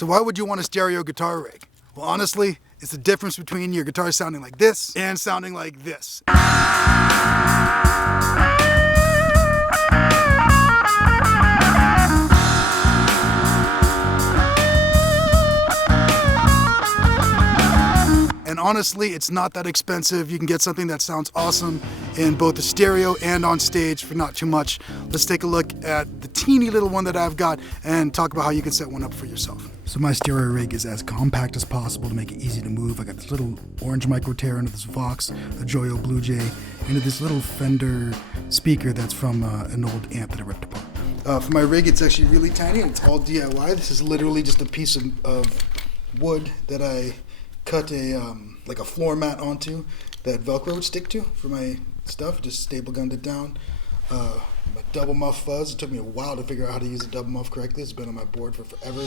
So why would you want a stereo guitar rig? Well, honestly, it's the difference between your guitar sounding like this and sounding like this. And honestly, it's not that expensive. You can get something that sounds awesome in both the stereo and on stage for not too much. Let's take a look at the teeny little one that I've got and talk about how you can set one up for yourself. So my stereo rig is as compact as possible to make it easy to move. I got this little orange micro tear into this Vox, a Joyo Blue Jay, into this little Fender speaker that's from an old amp that I ripped apart. For my rig, it's actually really tiny and it's all DIY. This is literally just a piece of wood that I cut like a floor mat onto that Velcro would stick to for my stuff. Just staple gunned it down. My double muff fuzz. It took me a while to figure out how to use a double muff correctly. It's been on my board for forever.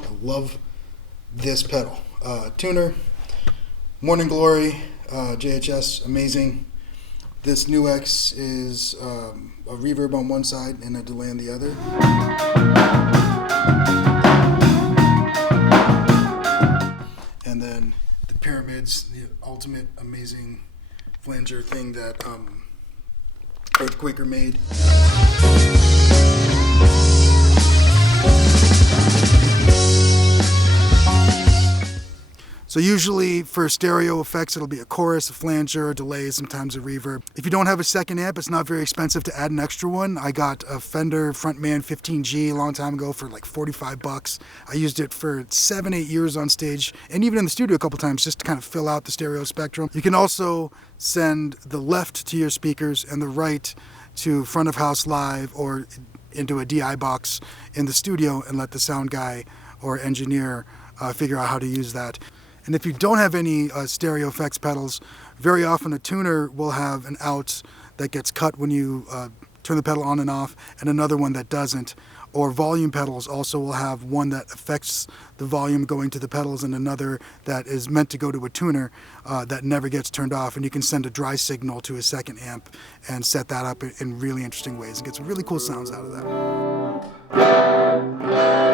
I love this pedal. Tuner, Morning Glory, JHS, amazing. This New X is a reverb on one side and a delay on the other. And then the Pyramids, the ultimate amazing flanger thing that Earthquaker made. So usually for stereo effects, it'll be a chorus, a flanger, a delay, sometimes a reverb. If you don't have a second amp, it's not very expensive to add an extra one. I got a Fender Frontman 15G a long time ago for like 45 bucks. I used it for 7-8 years on stage and even in the studio a couple times just to kind of fill out the stereo spectrum. You can also send the left to your speakers and the right to front of house live or into a DI box in the studio and let the sound guy or engineer figure out how to use that. And if you don't have any stereo effects pedals, very often a tuner will have an out that gets cut when you turn the pedal on and off, and another one that doesn't. Or volume pedals also will have one that affects the volume going to the pedals and another that is meant to go to a tuner that never gets turned off. And you can send a dry signal to a second amp and set that up in really interesting ways and get some really cool sounds out of that.